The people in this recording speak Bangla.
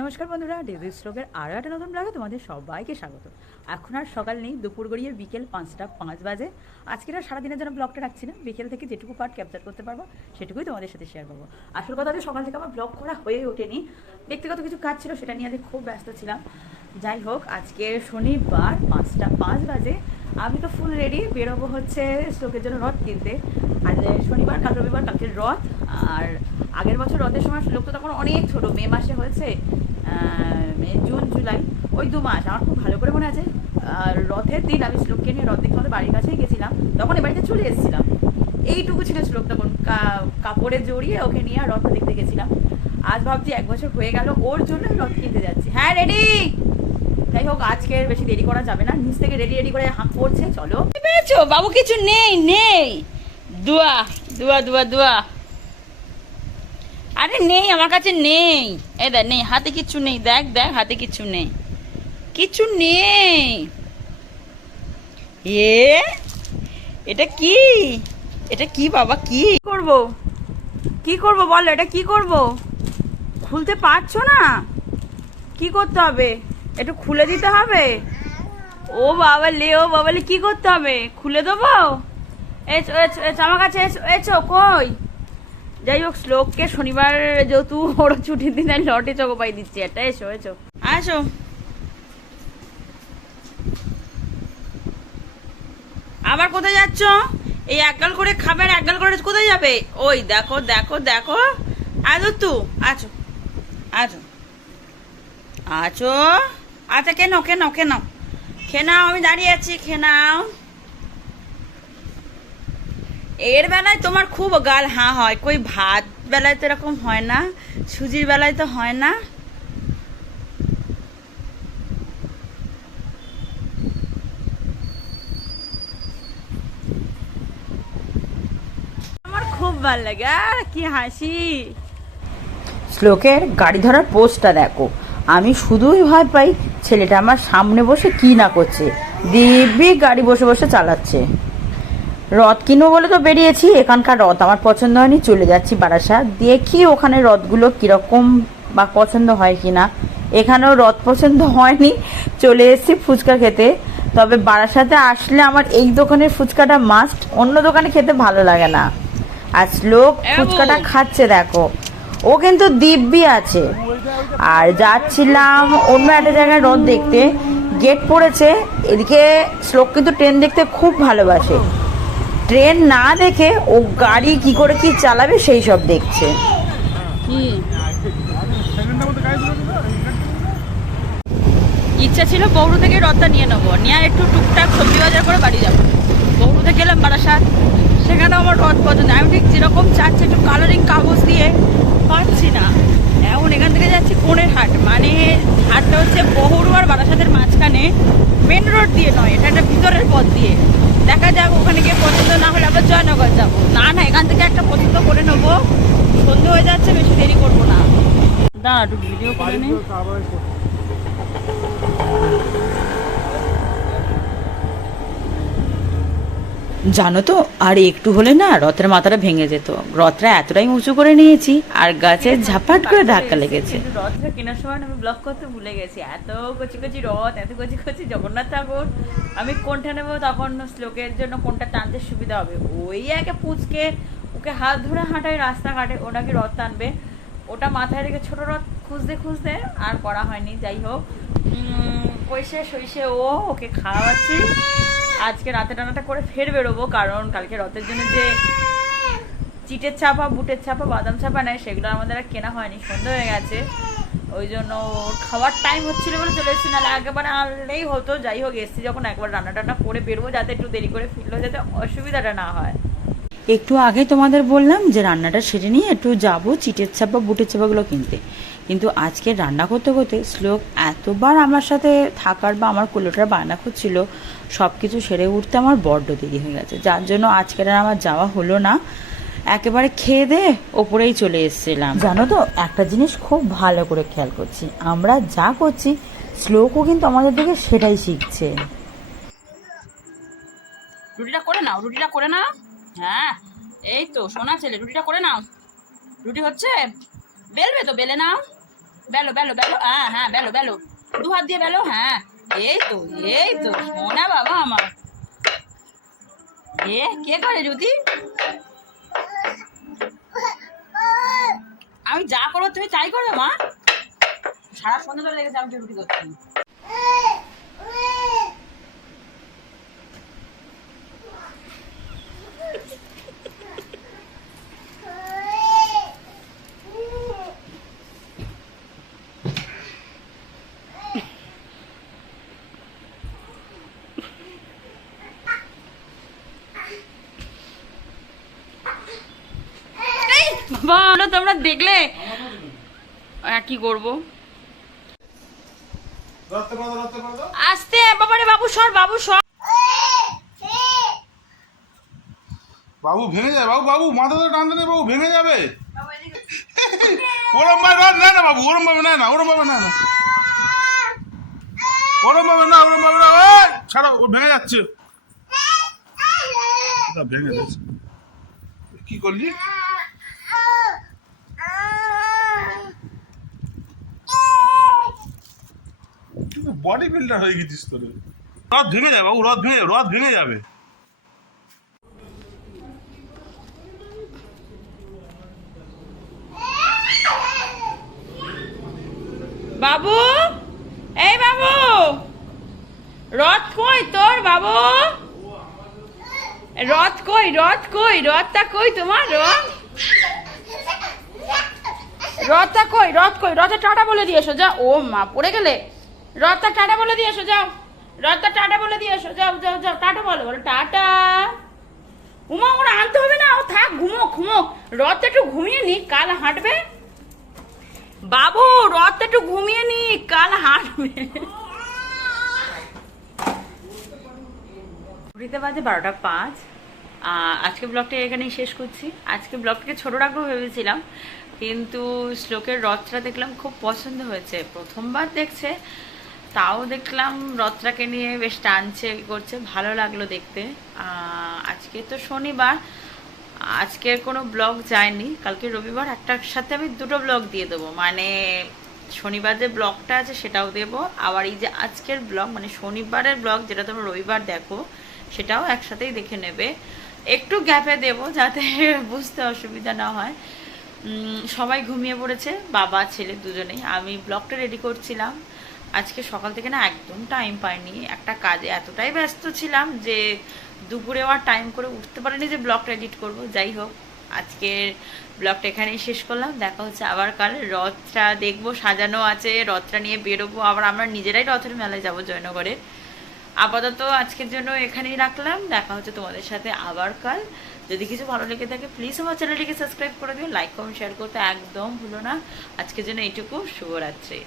নমস্কার বন্ধুরা ডেজি স্ট্রোকের আরও একটা নতুন ব্লগে তোমাদের সবাইকে স্বাগত। এখন আর সকাল নেই, দুপুর গড়িয়ে বিকেল পাঁচটা পাঁচ বাজে। আজকের আর সারাদিনের জন্য ব্লগটা রাখছি না, বিকেল থেকে যেটুকু পার্ট ক্যাপচার করতে পারব, সেটুকুই তোমাদের সাথে শেয়ার করব। আসল কথা হচ্ছে সকাল থেকে আমার ব্লগ করা হয়ে ওঠেনি। ব্যক্তিগত কিছু কাজ ছিল, সেটা নিয়ে আজকে খুব ব্যস্ত ছিলাম। যাই হোক, আজকে শনিবার পাঁচটা পাঁচ বাজে। আমি তো ফুল রেডি বেরোবো হচ্ছে স্ট্রোকের জন্য রথ কিনতে। আর শনিবার, কাল রবিবার, কালকে রথ। আর আগের বছর রথের সময় লোক তো তখন অনেক ছোট, মে মাসে হয়েছে। জুন, জুলাই, ওই দু মাস, আমার খুব ভালো করে মনে আছে। আর রথের দিন আমি শ্লোককে নিয়ে রথ দেখতে আমাদের বাড়ির কাছেই গেছিলাম, তখন এ বাড়িতে চলে এসেছিলাম। এইটুকু ছিল শ্লোক তখন কাপড়ে জড়িয়ে ওকে নিয়ে রথটা দেখতে গেছিলাম। আজ ভাবছি এক বছর হয়ে গেল, ওর জন্য রথ কিনতে যাচ্ছি। হ্যাঁ রেডি! যাই হোক, আজকে বেশি দেরি করা যাবে না, নিচ থেকে রেডি রেডি করে হাঁক পড়ছে, চলো। পেয়েছ? বাবু, কিছু নেই নেই। দুয়া দুয়া দুয়া, দোয়া। আরে নেই, আমার কাছে নেই। এ দেখ, নেই, হাতে কিচ্ছু নেই, দেখ দেখ, হাতে কিচ্ছু নেই। কিছু নেই। এ, এটা কি? এটা কি বাবা, কি? করব? কি করব বলো, এটা কি করব? খুলতে পারছ না? কি করতে হবে? একটু খুলে দিতে হবে? ও বাবা লে, ও বাবা লে, কি করতে হবে? খুলে দেবো? এসো এসো এসো আমার কাছে এসো এসো, কই? যাই হোক, শ্লোককে শনিবার যেহেতু ওর ছুটির দিন আমি লটে চকোপাই দিচ্ছি। একটা এসো এসো। আসো। আবার কোথায় যাচ্ছ? এই একগাল করে খাবার একগাল করে কোথায় যাবে? ওই দেখো দেখো দেখো। আজো তু আছো আছো আছো। আচ্ছা কেন কেন কেন খেয়ে নাও, আমি দাঁড়িয়ে আছি, খেয়ে নাও। এর বেলায় তোমার খুব গাল হাঁ হয়, কই ভাত বেলায় তো এরকম হয় না, সুজির বেলায় তো হয় না। আমার খুব ভালো লাগে কি হাসি। শ্লোকের গাড়ি ধরার পোস্টটা দেখো। আমি শুধুই ভয় পাই ছেলেটা আমার সামনে বসে কি না করছে। দিব্যি গাড়ি বসে বসে চালাচ্ছে। রথ কিনবো বলে তো বেরিয়েছি এখানকার রথ আমার পছন্দ হয়নি চলে যাচ্ছি বারাসাত দেখি ওখানে রথগুলো কীরকম বা পছন্দ হয় কি না এখানেও রথ পছন্দ হয়নি চলে এসেছি ফুচকা খেতে। তবে বারাসাতে আসলে আমার এই দোকানের ফুচকাটা মাস্ট অন্য দোকানে খেতে ভালো লাগে না। আর শ্লোক ফুচকাটা খাচ্ছে দেখো। ও কিন্তু দিব্যি আছে। আর যাচ্ছিলাম অন্য একটা জায়গায় রথ দেখতে। গেট পড়েছে এদিকে শ্লোক কিন্তু ট্রেন দেখতে খুব ভালোবাসে। ট্রেন না দেখে ও গাড়ি কি করে কি চালাবে সেই সব দেখছে। ইচ্ছা ছিল বৌরু থেকে রথটা নিয়ে নেব। নিয়ে একটু টুকটাক সবজি বাজার করে বাড়ি যাব। বৌরু থেকে গেলাম বারাসাত। সেখানে আমার রথ পছন্দ আমি ঠিক যেরকম চাচ্ছি একটু কালারিং কাগজ দিয়ে পাচ্ছি না। এখন এখান থেকে যাচ্ছি কোণের হাট। মানে হাটটা হচ্ছে বহুরু আর বারাসাতের মাঝখানে মেন রোড দিয়ে নয়, এটা একটা ভিতরের পথ দিয়ে। দেখা যাক ওখানে গিয়ে পছন্দ না হলে আবার জয়নগর যাব। না না, এখান থেকে একটা পছন্দ করে নেব। সন্ধে হয়ে যাচ্ছে, বেশি দেরি করব না। দাঁড়া ভিডিও করে নিই জানো তো, আর একটু হলে না রথের মাথাটা ভেঙে যেত। রথটা এতটাই উঁচু করে নিয়েছি, আর গাছে ঝাপাট করে ধাক্কা লেগেছে। রথটা কেনার সময় আমি ব্লক করতে ভুলে গেছি। এত কচি কচি রথ, এত কচি কচি জগন্নাথ ঠাকুর। আমি কোনটা নেব তখন শ্লোকের জন্য কোনটা টানতে সুবিধা হবে? ওই একে পুচকে, ওকে হাত ধরে হাঁটায় রাস্তাঘাটে ওটা কি রথ টানবে। ওটা মাথায় রেখে ছোট রথ খুঁজতে খুঁজতে আর করা হয়নি। যাই হোক কইসে সইসে ও ওকে খাওয়াচ্ছি। আজকে রাতে টানাটা করে ফের বেরোবো, কারণ কালকে রথের জন্য যে চিটের ছাপা, বুটের ছাপা, বাদাম ছাপা নেয়, সেগুলো আমাদের আর কেনা হয়নি সন্ধ্যা হয়ে গেছে। ওই জন্য খাওয়ার টাইম হচ্ছিল বলে চলে এসেছি, নাহলে একেবারে আনলেই হতো। যাই হোক, এসছি যখন একবার রান্না টান্না করে বেরোবো, যাতে একটু দেরি করে ফিরলো, যাতে অসুবিধাটা না হয়। একটু আগে তোমাদের বললাম যে রান্নাটা সেরে নিয়ে একটু যাব, চিটের ছাপা, বুটের ছাপাগুলো কিনতে। কিন্তু আজকে রান্না করতে করতে শ্লোক এতবার আমার সাথে থাকার বা আমার কুলোটার বায়না করছিল সব কিছু সেরে উঠতে আমার বড্ড দেরি হয়ে গেছে। যার জন্য আজকের আর আমার যাওয়া হলো না। একেবারে খেয়ে দে ওপরেই চলে এসেছিলাম। জানো তো একটা জিনিস খুব ভালো করে খেয়াল করছি। আমরা যা করছি শ্লোকও কিন্তু আমাদের দিকে সেটাই শিখছে। রুটিটা করে নাও রুটিটা করে নাও। হ্যাঁ এই তো সোনা ছেলে রুটিটা করে নাও। রুটি হচ্ছে বেলবে তো বেলে নাও। বেলো বেলো বেলো হ্যাঁ হ্যাঁ বেলো বেলো। দু হাত দিয়ে বেলো হ্যাঁ। এই তো এই তো, সোনা বাবা আমার। এ, কে করে যদি আমি যা করব তুমি তাই করবে, মা? সারা সন্ধ্যা ধরে লেগেছে আমি রুটি করছি বাবা তোমরা দেখলে। আর কি করব? আস্তে বাবারে বাবু সর বাবু সর। বাবু ভেঙে যাবে বাবু বাবু মাথা তো টানতে নেই বাবু ভেঙে যাবে। ওরম ভাবে না না বাবু ওরম ভাবে না না ওরম ভাবে না না। ওরম ভাবে না ওরম ভাবে না ছাড়ো ও ভেঙে যাচ্ছে। ভেঙে যাচ্ছে কি করলি তুই তো বডি বিল্ডার হয়ে গেছিস তোর। রথ ভেঙে যাবে বাবু রথ ভেঙে রথ ভেঙে যাবে। বাবু এই বাবু রথ কই তোর বাবু? রথ কই রথ কই রথটা কই তোমার রথ? রথটা কই রথ কই রথে টাটা বলে দিয়েছ যা ও মা পড়ে গেলে। রথটা টাটা বলে দিয়ে এসো যাও রথটা টাটা বলে দিয়ে এসো যাও যাও যাও, টাটা বলো বলো, টাটা। উমা, ওরা আনতে হবে না, ও থাক ঘুমো ঘুমো রথটা একটু ঘুমিয়ে নি কাল হাঁটবে। বাবু রথটা একটু ঘুমিয়ে নি কাল হাঁটবে। ঘুরিতে বাজে বারোটা পাঁচ। আজকে ব্লগটা এখানেই শেষ করছি। আজকে ব্লগটাকে ছোট রাখব ভেবেছিলাম, কিন্তু শ্লোকের রথটা দেখলাম খুব পছন্দ হয়েছে। প্রথমবার দেখছে তাও দেখলাম রথটাকে নিয়ে বেশ টানছে করছে, ভালো লাগল দেখতে। আজকে তো শনিবার আজকের কোনো ব্লগ যায়নি, কালকে রবিবার, একটার সাথে আমি দুটো ব্লগ দিয়ে দেবো। মানে শনিবার যে ব্লগটা আছে সেটাও দেবো, আবার এই যে আজকের ব্লগ মানে শনিবারের ব্লগ যেটা তোমরা রবিবার দেখো, সেটাও একসাথেই দেখে নেবে। একটু গ্যাপে দেবো যাতে বুঝতে অসুবিধা না হয়। সবাই ঘুমিয়ে পড়েছে, বাবা, ছেলে দুজনেই। আমি ব্লগটা রেডি করছিলাম। আজকে সকাল থেকে না একদম টাইম পাইনি। একটা কাজে এতটাই ব্যস্ত ছিলাম যে দুপুরে আর টাইম করে উঠতে পারিনি যে ব্লগটা এডিট করব। যাই হোক, আজকের ব্লগটা এখানেই শেষ করলাম। দেখা হচ্ছে আবার কাল। রথটা দেখব, সাজানো আছে, রথটা নিয়ে বেরোবো। আবার আমরা নিজেরাই রথের মেলায় যাব জয়নগরে। আপাতত আজকের জন্য এখানেই রাখলাম। দেখা হচ্ছে তোমাদের সাথে আবার কাল। যদি কিছু ভালো লেগে থাকে প্লিজ আমার চ্যানেলটিকে সাবস্ক্রাইব করে দিও। লাইক কমেন্ট শেয়ার করতে একদম ভুলো না। আজকের জন্য এইটুকু। শুভরাত্রি।